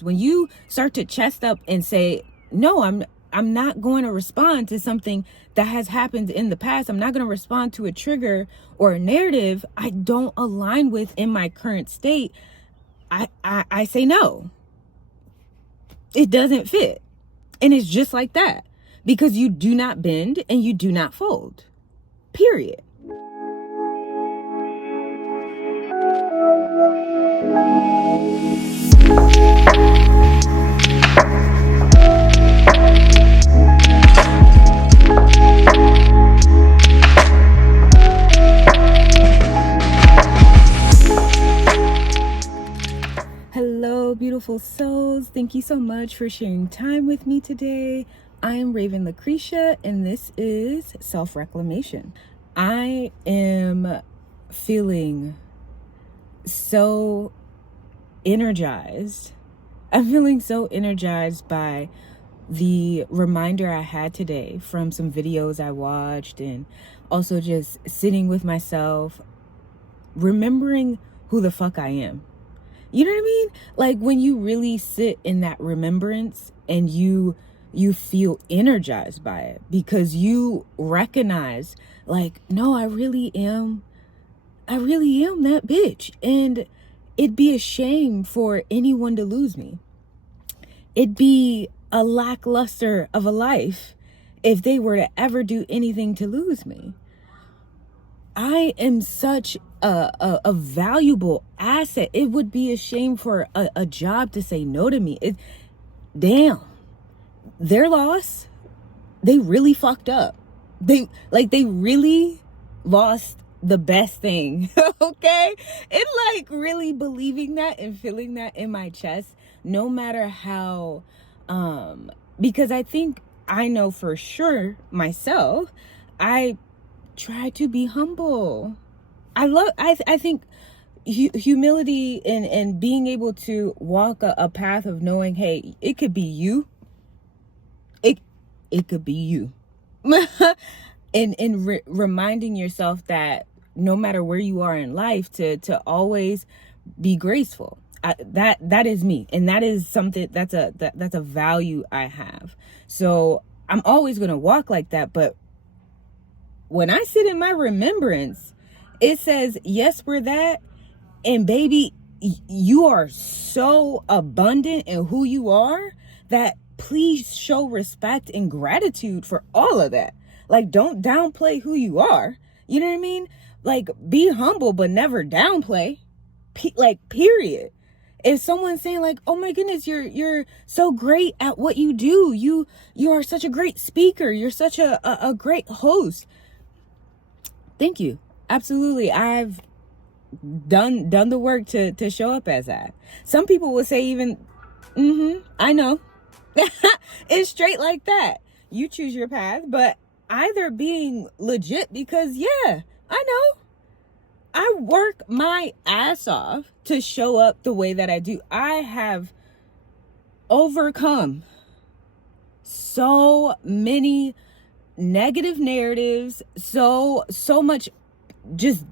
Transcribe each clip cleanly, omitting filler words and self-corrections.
When you start to chest up and say, no, I'm not going to respond to something that has happened in the past. I'm not going to respond to a trigger or a narrative I don't align with in my current state. I say no. It doesn't fit. And it's just like that. Because you do not bend and you do not fold. Period. Hello, beautiful souls. Thank you so much for sharing time with me today. I am Raven Lucretia, and this is Self-Reclamation. I am feeling so energized. I'm feeling so energized by the reminder I had today from some videos I watched, and also just sitting with myself, remembering who the fuck I am. You know what I mean? Like when you really sit in that remembrance and you feel energized by it because you recognize, like, no, I really am that bitch. And it'd be a shame for anyone to lose me. It'd be a lackluster of a life if they were to ever do anything to lose me. I am such a valuable asset. It would be a shame for a job to say no to me. Damn, their loss, they really fucked up. They really lost the best thing. Okay? And like really believing that and feeling that in my chest, no matter how, because I think I know for sure myself, I try to be humble. I think humility and being able to walk a path of knowing, hey, it could be you. It could be you. and reminding yourself that no matter where you are in life, to always be graceful. That is me, and that is something that's a value I have. So I'm always gonna walk like that, but when I sit in my remembrance, it says, yes, we're that. And baby, you are so abundant in who you are that please show respect and gratitude for all of that. Like, don't downplay who you are. You know what I mean? Like, be humble, but never downplay. Period. If someone's saying like, oh my goodness, you're so great at what you do. You are such a great speaker. You're such a great host. Thank you. Absolutely. I've done the work to show up as that. Some people will say even, I know. It's straight like that. You choose your path, but either being legit because, yeah, I know. I work my ass off to show up the way that I do. I have overcome so many negative narratives, so much just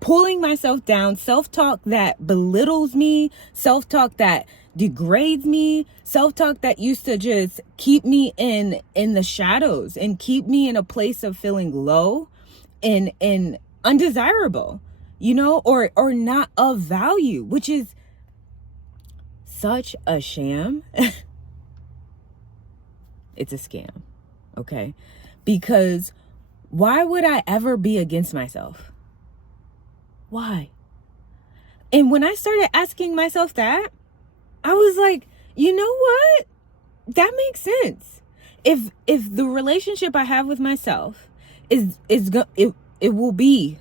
pulling myself down, self-talk that belittles me, self-talk that degrades me, self-talk that used to just keep me in the shadows and keep me in a place of feeling low and undesirable, you know, or not of value, which is such a sham. It's a scam, okay? Because why would I ever be against myself? Why? And when I started asking myself that, I was like, you know what? That makes sense. If the relationship I have with myself it will be,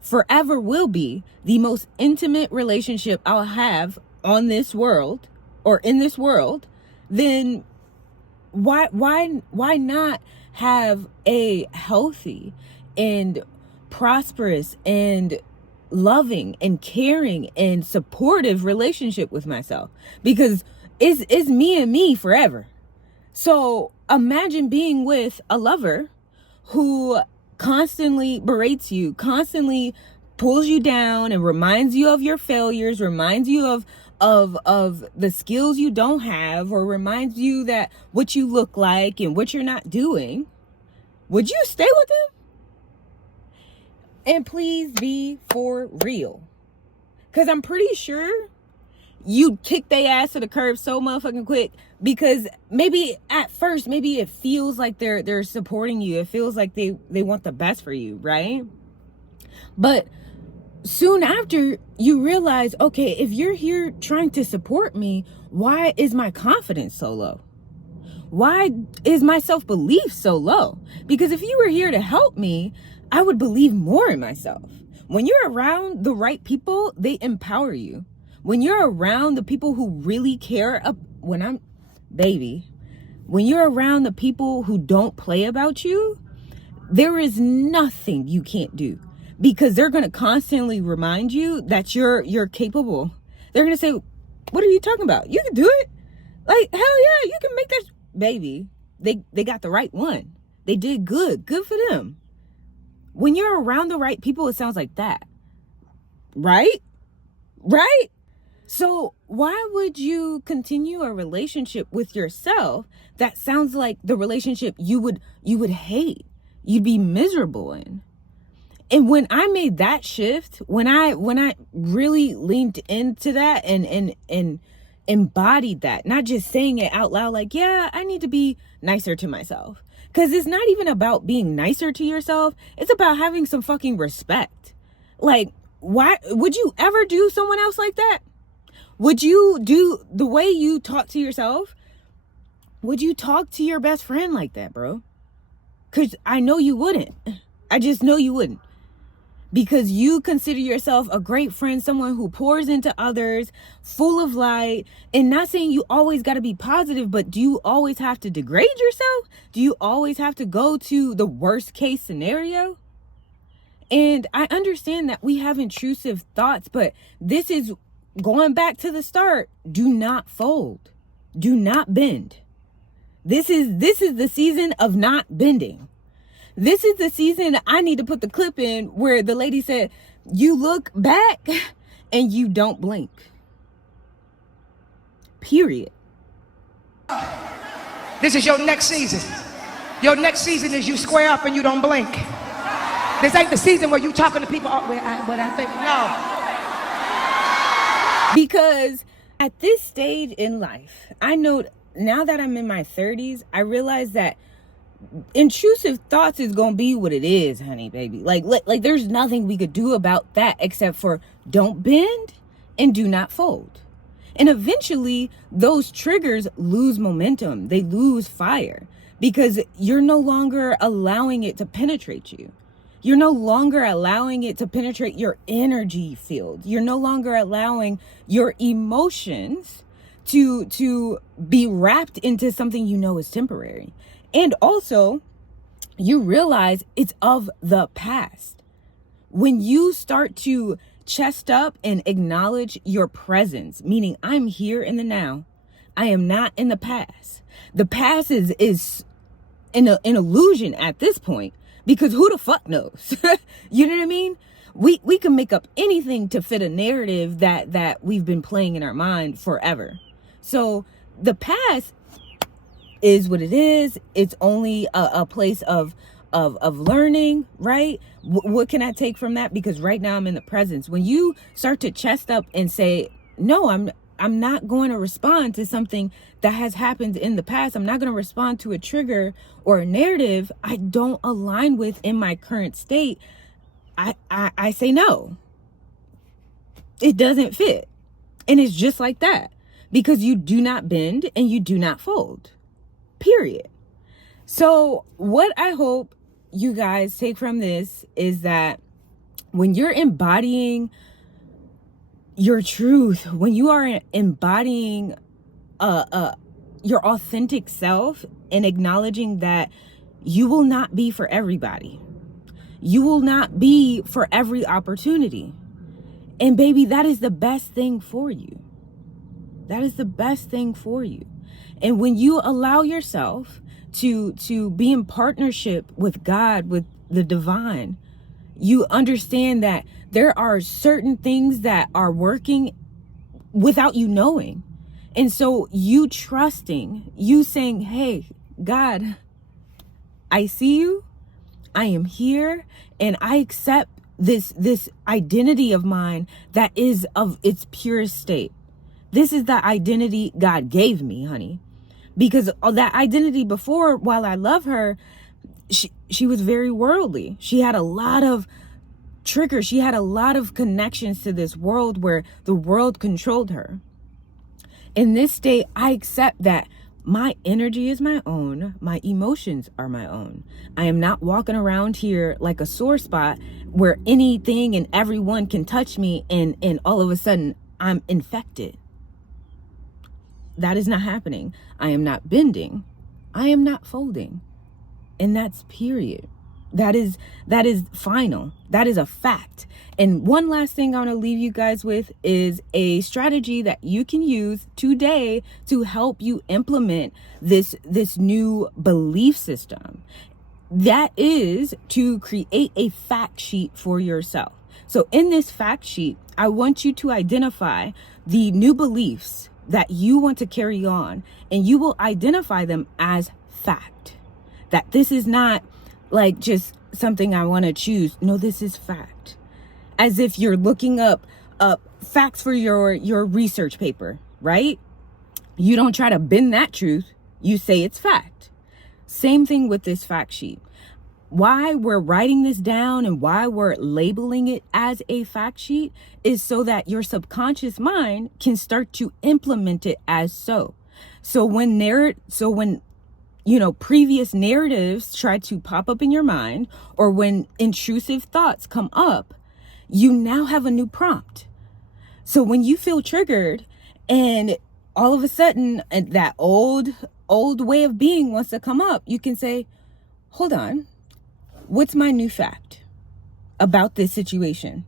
forever will be, the most intimate relationship I'll have on this world or in this world, then why not have a healthy and prosperous and loving and caring and supportive relationship with myself? Because it's me and me forever. So imagine being with a lover who constantly berates you, constantly pulls you down and reminds you of your failures, reminds you of the skills you don't have, or reminds you that what you look like and what you're not doing, would you stay with them? And please be for real. Because I'm pretty sure you kick their ass to the curb so motherfucking quick, because maybe at first, maybe it feels like they're supporting you. It feels like they want the best for you, right? But soon after, you realize, okay, if you're here trying to support me, why is my confidence so low? Why is my self-belief so low? Because if you were here to help me, I would believe more in myself. When you're around the right people, they empower you. When you're around the people who really care, when you're around the people who don't play about you, there is nothing you can't do, because they're going to constantly remind you that you're capable. They're going to say, what are you talking about? You can do it. Like, hell yeah, you can make that. Baby, they got the right one. They did good. Good for them. When you're around the right people, it sounds like that. Right? Right? So why would you continue a relationship with yourself that sounds like the relationship you would hate, you'd be miserable in? And when I made that shift, when I really leaned into that and embodied that, not just saying it out loud, like, yeah, I need to be nicer to myself. Because it's not even about being nicer to yourself. It's about having some fucking respect. Like, why would you ever do someone else like that? Would you do the way you talk to yourself? Would you talk to your best friend like that, bro? Because I know you wouldn't. I just know you wouldn't. Because you consider yourself a great friend, someone who pours into others, full of light. And not saying you always got to be positive, but do you always have to degrade yourself? Do you always have to go to the worst case scenario? And I understand that we have intrusive thoughts, but this is going back to the start. Do not fold. Do not bend. This is the season of not bending. This is the season I need to put the clip in where the lady said, you look back and you don't blink. Period. This is your next season. Your next season is you square up and you don't blink. This ain't the season where you talking to people, what I think, no. Because at this stage in life, I know now that I'm in my 30s, I realize that intrusive thoughts is gonna be what it is, honey, baby. Like there's nothing we could do about that except for don't bend and do not fold. And eventually those triggers lose momentum. They lose fire because you're no longer allowing it to penetrate you. You're no longer allowing it to penetrate your energy field. You're no longer allowing your emotions to be wrapped into something you know is temporary. And also, you realize it's of the past. When you start to chest up and acknowledge your presence, meaning I'm here in the now, I am not in the past. The past is an illusion at this point, because who the fuck knows? You know what I mean? We can make up anything to fit a narrative that we've been playing in our mind forever. So the past is what it is. It's only a place of learning, right? What can I take from that? Because right now I'm in the presence. When you start to chest up and say, no, I'm not going to respond to something that has happened in the past. I'm not going to respond to a trigger or a narrative I don't align with in my current state. I say no. It doesn't fit. And it's just like that. Because you do not bend and you do not fold. Period. So what I hope you guys take from this is that when you're embodying your truth, when you are embodying your authentic self and acknowledging that you will not be for everybody. You will not be for every opportunity. And baby, that is the best thing for you. That is the best thing for you. And when you allow yourself to be in partnership with God, with the divine, you understand that there are certain things that are working without you knowing. And so you trusting, you saying, hey, God, I see you, I am here, and I accept this identity of mine that is of its purest state. This is the identity God gave me, honey. Because that identity before, while I love her, she was very worldly. She had a lot of triggers. She had a lot of connections to this world where the world controlled her. In this state, I accept that my energy is my own. My emotions are my own. I am not walking around here like a sore spot where anything and everyone can touch me and all of a sudden I'm infected. That is not happening. I am not bending. I am not folding. And that's period. That is final. That is a fact. And one last thing I want to leave you guys with is a strategy that you can use today to help you implement this new belief system. That is to create a fact sheet for yourself. So in this fact sheet, I want you to identify the new beliefs that you want to carry on, and you will identify them as fact. That this is not like just something I want to choose. No, this is fact. As if you're looking up facts for your research paper, right? You don't try to bend that truth. You say it's fact. Same thing with this fact sheet. Why we're writing this down and why we're labeling it as a fact sheet is so that your subconscious mind can start to implement it as so. So when previous narratives try to pop up in your mind, or when intrusive thoughts come up, you now have a new prompt. So when you feel triggered and all of a sudden that old way of being wants to come up, you can say, hold on, what's my new fact about this situation?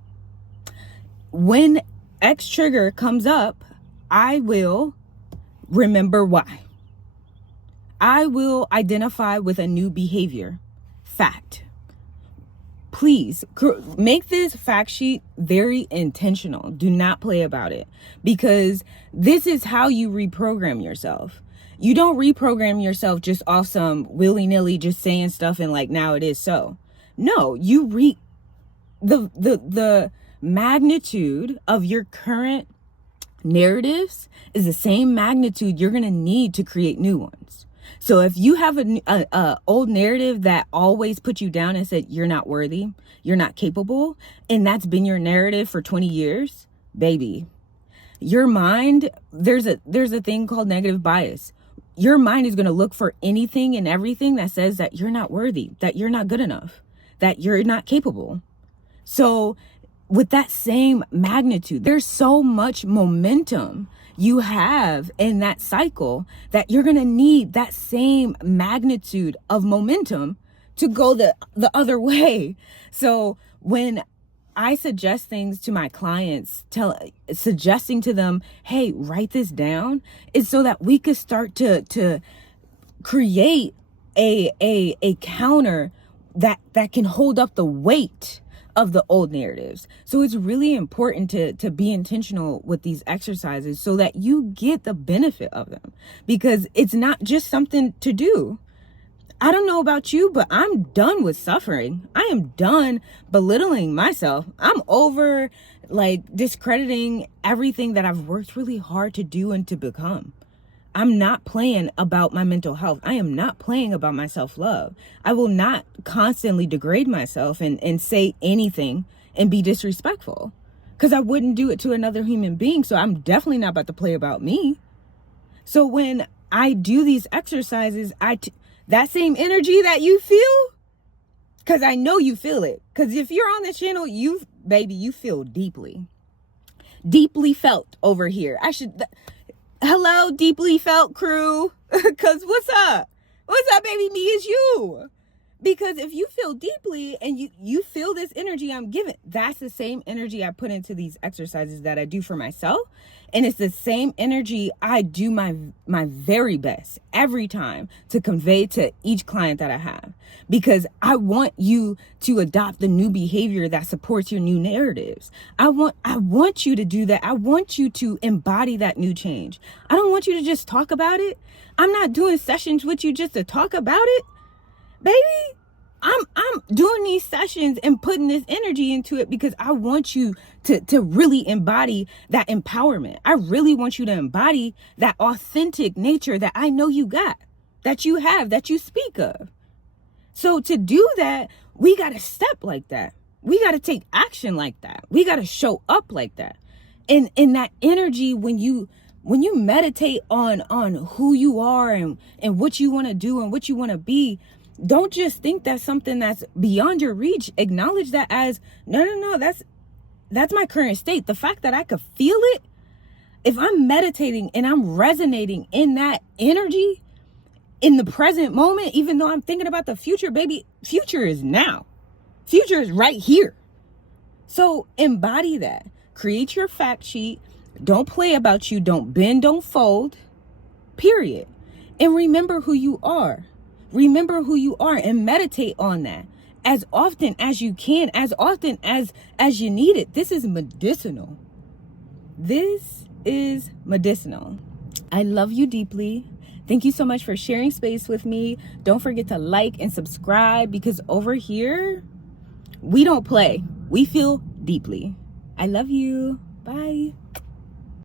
When X trigger comes up, I will remember why. I will identify with a new behavior. Fact. Please make this fact sheet very intentional. Do not play about it, because this is how you reprogram yourself. You don't reprogram yourself just off some willy-nilly just saying stuff and like, now it is so. No, you the magnitude of your current narratives is the same magnitude you're going to need to create new ones. So if you have a old narrative that always put you down and said you're not worthy, you're not capable, and that's been your narrative for 20 years, baby, your mind, there's a thing called negative bias. Your mind is going to look for anything and everything that says that you're not worthy, that you're not good enough, that you're not capable. So with that same magnitude, there's so much momentum you have in that cycle that you're going to need that same magnitude of momentum to go the other way. So when I suggest things to my clients, suggesting to them, hey, write this down, is so that we could start to create a counter that can hold up the weight of the old narratives. So it's really important to be intentional with these exercises so that you get the benefit of them, because it's not just something to do. I don't know about you, but I'm done with suffering. I am done belittling myself. I'm over discrediting everything that I've worked really hard to do and to become. I'm not playing about my mental health. I am not playing about my self-love. I will not constantly degrade myself and say anything and be disrespectful, because I wouldn't do it to another human being. So I'm definitely not about to play about me. So when I do these exercises, that same energy that you feel, because I know you feel it. Because if you're on this channel, you feel deeply felt over here. Hello, deeply felt crew. Because what's up? What's up, baby? Me is you. Because if you feel deeply and you feel this energy I'm giving, that's the same energy I put into these exercises that I do for myself. And it's the same energy I do my very best every time to convey to each client that I have. Because I want you to adopt the new behavior that supports your new narratives. I want you to do that. I want you to embody that new change. I don't want you to just talk about it. I'm not doing sessions with you just to talk about it. Baby, I'm doing these sessions and putting this energy into it because I want you to really embody that empowerment. I really want you to embody that authentic nature that I know you got, that you have, that you speak of. So to do that, we got to step like that. We got to take action like that. We got to show up like that. And in that energy, when you meditate on who you are and what you want to do and what you want to be, don't just think that's something that's beyond your reach. Acknowledge that as, no, that's my current state. The fact that I could feel it, if I'm meditating and I'm resonating in that energy in the present moment, even though I'm thinking about the future, baby, future is now. Future is right here. So embody that. Create your fact sheet. Don't play about you. Don't bend, don't fold. Period. And remember who you are. Remember who you are and meditate on that as often as you can, as often as you need it. This is medicinal. This is medicinal. I love you deeply. Thank you so much for sharing space with me. Don't forget to like and subscribe, because over here, we don't play. We feel deeply. I love you. Bye.